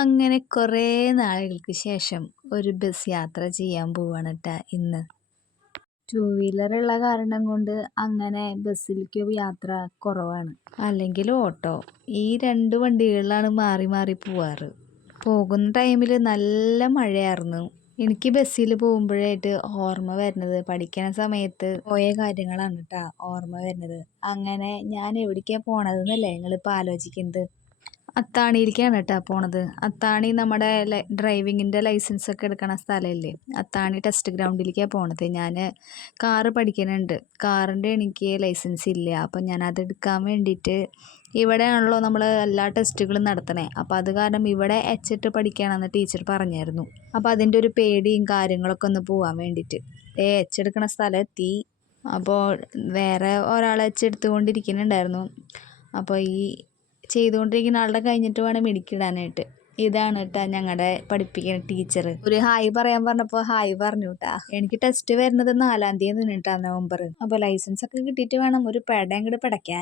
അങ്ങനെ കുറേ നാളുകൾക്ക് ശേഷം ഒരു ബസ് യാത്ര ചെയ്യാൻ പോവാണ് ട്ടാ ഇന്ന്. ടൂ വീലർ ഉള്ള കാരണം കൊണ്ട് അങ്ങനെ ബസ്സിലേക്ക് യാത്ര കുറവാണ്. അല്ലെങ്കിൽ ഓട്ടോ. ഈ 2 വണ്ടികളിലാണ് മാറി മാറി പോവാറ്. പോകുന്ന ടൈമിൽ നല്ല മഴയായിരുന്നു. എനിക്ക് ബസ്സിൽ പോകുമ്പോഴായിട്ട് ഓർമ്മ വരുന്നത് പഠിക്കണ സമയത്ത് പോയ കാര്യങ്ങളാണ് ട്ടാ ഓർമ്മ വരുന്നത്. അങ്ങനെ ഞാൻ എവിടേക്കാണ് പോണതെന്നല്ലേ നിങ്ങളിപ്പോൾ ആലോചിക്കുന്നത്. അത്താണിയിലേക്കാണ് കേട്ടോ പോണത്. അത്താണി നമ്മുടെ ഡ്രൈവിങ്ങിൻ്റെ ലൈസൻസ് ഒക്കെ എടുക്കണ സ്ഥലമില്ലേ, അത്താണി ടെസ്റ്റ് ഗ്രൗണ്ടിലേക്കാണ് പോണത്. ഞാൻ കാറ് പഠിക്കുന്നുണ്ട്. കാറിൻ്റെ എനിക്ക് ലൈസൻസ് ഇല്ല. അപ്പം ഞാൻ അതെടുക്കാൻ വേണ്ടിയിട്ട് ഇവിടെയാണല്ലോ നമ്മൾ എല്ലാ ടെസ്റ്റുകളും നടത്തണേ. അപ്പോൾ അത് കാരണം ഇവിടെ എച്ചിട്ട് പഠിക്കുകയാണെന്ന് ടീച്ചർ പറഞ്ഞായിരുന്നു. അപ്പോൾ അതിൻ്റെ ഒരു പേടിയും കാര്യങ്ങളൊക്കെ ഒന്ന് പോകാൻ വേണ്ടിയിട്ട് എച്ചെടുക്കണ സ്ഥലം എത്തി. അപ്പോൾ വേറെ ഒരാൾ എച്ചെടുത്തുകൊണ്ടിരിക്കുന്നുണ്ടായിരുന്നു. അപ്പോൾ ഈ ചെയ്തുകൊണ്ടിരിക്കുന്ന ആളുടെ കഴിഞ്ഞിട്ട് വേണം ഇടിക്കിടാനായിട്ട്. ഇതാണ് കേട്ടാ ഞങ്ങളുടെ പഠിപ്പിക്കുന്ന ടീച്ചർ. ഒരു ഹായ് പറയാൻ പറഞ്ഞപ്പോൾ ഹായ് പറഞ്ഞു കേട്ടാ. എനിക്ക് ടെസ്റ്റ് വരുന്നത് 4-ാം തീയതി കേട്ടാ, നവംബർ. അപ്പോൾ ലൈസൻസ് ഒക്കെ കിട്ടിയിട്ട് വേണം ഒരു പെട അങ്ങോട്ട് പിടയ്ക്കാൻ.